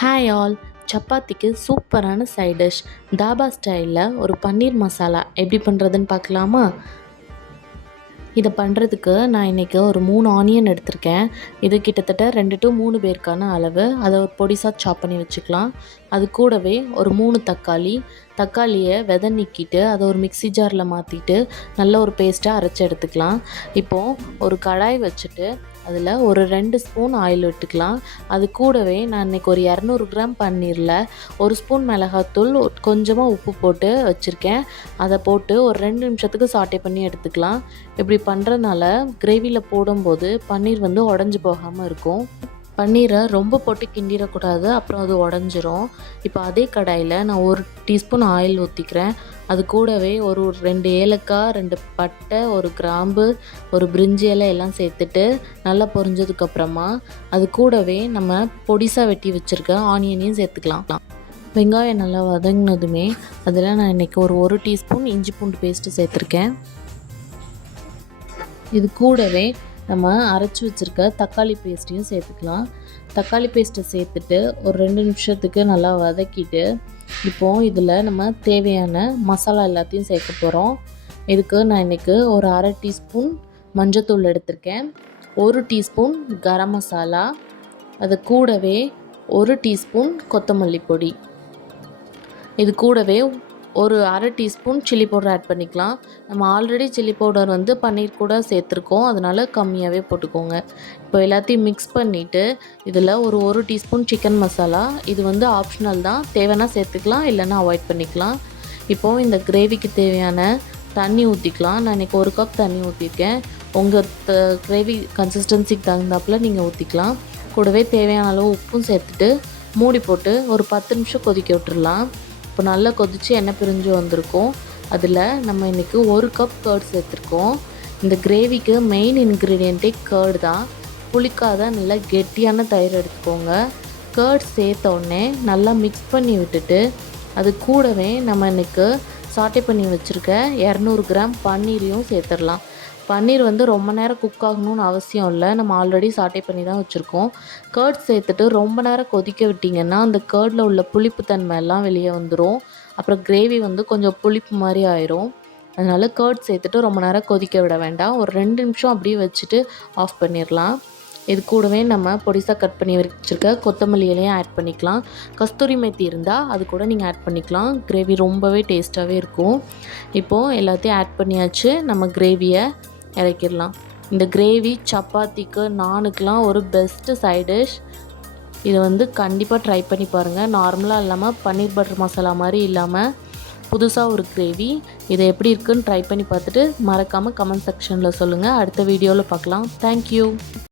Hi all. சப்பாத்திக்கு சூப்பரான side dish dhaba ஸ்டைலில் ஒரு பன்னீர் மசாலா எப்படி பண்ணுறதுன்னு பார்க்கலாமா? இதை பண்ணுறதுக்கு நான் இன்றைக்கி ஒரு 3 ஆனியன் எடுத்திருக்கேன். இது கிட்டத்தட்ட 2 to 3 பேருக்கான அளவு. அதை ஒரு பொடிசாக சாப் பண்ணி வச்சுக்கலாம். அது கூடவே ஒரு 3 தக்காளியை விதை நீக்கிட்டு அதை ஒரு மிக்ஸி ஜாரில் மாற்றிட்டு நல்ல ஒரு பேஸ்ட்டாக அரைச்சி எடுத்துக்கலாம். இப்போது ஒரு கடாய் வச்சுட்டு அதில் ஒரு 2 ஸ்பூன் ஆயில் விட்டுக்கலாம். அது கூடவே நான் இன்றைக்கி ஒரு 200 கிராம் பன்னீரில் 1 ஸ்பூன் மிளகாத்தூள், கொஞ்சமாக உப்பு போட்டு வச்சுருக்கேன். அதை போட்டு ஒரு 2 நிமிஷத்துக்கு சாட்டே பண்ணி எடுத்துக்கலாம். இப்படி பண்ணுறதுனால கிரேவியில் போடும்போது பன்னீர் வந்து உடஞ்சி போகாமல் இருக்கும். பன்னீரை ரொம்ப போட்டு கிண்டிடக்கூடாது, அப்புறம் அது உடஞ்சிரும். இப்போ அதே கடாயில் நான் 1 டீஸ்பூன் ஆயில் ஊற்றிக்கிறேன். அது கூடவே ஒரு 2 ஏலக்காய், 2 பட்டை, 1 கிராம்பு, ஒரு பிரிஞ்சி இலை எல்லாம் சேர்த்துட்டு நல்லா பொரிஞ்சதுக்கப்புறமா அது கூடவே நம்ம பொடிசாக வெட்டி வச்சுருக்க ஆனியனையும் சேர்த்துக்கலாம். வெங்காயம் நல்லா வதங்கினதுமே அதில் நான் இன்றைக்கி ஒரு 1 டீஸ்பூன் இஞ்சி பூண்டு பேஸ்ட்டு சேர்த்துருக்கேன். இது கூடவே நம்ம அரைச்சி வச்சுருக்க தக்காளி பேஸ்ட்டையும் சேர்த்துக்கலாம். தக்காளி பேஸ்ட்டை சேர்த்துட்டு ஒரு 2 நிமிஷத்துக்கு நல்லா வதக்கிட்டு இப்போது இதில் நம்ம தேவையான மசாலா எல்லாத்தையும் சேர்க்க போகிறோம். இதுக்கு நான் இன்றைக்கி ஒரு 1/2 டீஸ்பூன் மஞ்சத்தூள் எடுத்திருக்கேன், 1 டீஸ்பூன் கரம் மசாலா, அது கூடவே 1 டீஸ்பூன் கொத்தமல்லி பொடி, இது கூடவே ஒரு 1/2 டீஸ்பூன் சில்லி பவுடர் ஆட் பண்ணிக்கலாம். நம்ம ஆல்ரெடி சில்லி பவுடர் வந்து பன்னீர் கூட சேர்த்துருக்கோம், அதனால் கம்மியாகவே போட்டுக்கோங்க. இப்போ எல்லாத்தையும் மிக்ஸ் பண்ணிவிட்டு இதில் ஒரு டீஸ்பூன் சிக்கன் மசாலா, இது வந்து ஆப்ஷனல் தான், தேவைன்னா சேர்த்துக்கலாம், இல்லைன்னா அவாய்ட் பண்ணிக்கலாம். இப்போது இந்த கிரேவிக்கு தேவையான தண்ணி ஊற்றிக்கலாம். நான் இன்றைக்கி 1 கப் தண்ணி ஊற்றிருக்கேன். உங்கள் கிரேவி கன்சிஸ்டன்சிக்கு தகுந்தாப்பில் நீங்கள் ஊற்றிக்கலாம். கூடவே தேவையான அளவு உப்பும் சேர்த்துட்டு மூடி போட்டு ஒரு 10 நிமிஷம் கொதிக்க விட்டுடலாம். இப்போ நல்லா கொதித்து எண்ணெய் பிரிஞ்சு வந்திருக்கும். அதில் நம்ம இன்றைக்கி 1 கப் கர்ட் சேர்த்துருக்கோம். இந்த கிரேவிக்கு மெயின் இன்க்ரீடியண்ட்டே கர்டு தான். புளிக்காத நல்லா கெட்டியான தயிர் எடுத்துக்கோங்க. கர்ட் சேர்த்த உடனே நல்லா மிக்ஸ் பண்ணி விட்டுட்டு அது கூடவே நம்ம இன்றைக்கி சாட்டே பண்ணி வச்சுருக்க 200 கிராம் பன்னீரையும் சேர்த்துடலாம். பன்னீர் வந்து ரொம்ப நேரம் குக் ஆகணும்னு அவசியம் இல்லை, நம்ம ஆல்ரெடி சாட்டே பண்ணி தான் வச்சுருக்கோம். கர்ட் சேர்த்துட்டு ரொம்ப நேரம் கொதிக்க விட்டிங்கன்னா அந்த கர்டில் உள்ள புளிப்பு தன்மை எல்லாம் வெளியே வந்துடும். அப்புறம் கிரேவி வந்து கொஞ்சம் புளிப்பு மாதிரி ஆயிரும். அதனால் கர்ட் சேர்த்துட்டு ரொம்ப நேரம் கொதிக்க விட வேண்டாம், ஒரு 2 நிமிஷம் அப்படியே வச்சுட்டு ஆஃப் பண்ணிடலாம். இது கூடவே நம்ம பொடிசாக கட் பண்ணி வச்சுருக்க கொத்தமல்லி இலையும் ஆட் பண்ணிக்கலாம். கஸ்தூரி மேத்தி இருந்தால் அது கூட நீங்கள் ஆட் பண்ணிக்கலாம். கிரேவி ரொம்பவே டேஸ்ட்டாகவே இருக்கும். இப்போது எல்லாத்தையும் ஆட் பண்ணியாச்சு. நம்ம கிரேவியை இறக்கிடலாம். இந்த கிரேவி சப்பாத்திக்கு, நானுக்கெலாம் ஒரு பெஸ்ட்டு சைட் டிஷ். இதை வந்து கண்டிப்பாக ட்ரை பண்ணி பாருங்கள். நார்மலாக இல்லாமல் பன்னீர் பட்டர் மசாலா மாதிரி இல்லாமல் புதுசாக ஒரு கிரேவி. இதை எப்படி இருக்குன்னு ட்ரை பண்ணி பார்த்துட்டு மறக்காமல் கமெண்ட் செக்ஷனில் சொல்லுங்கள். அடுத்த வீடியோவில் பார்க்கலாம். தேங்க்யூ.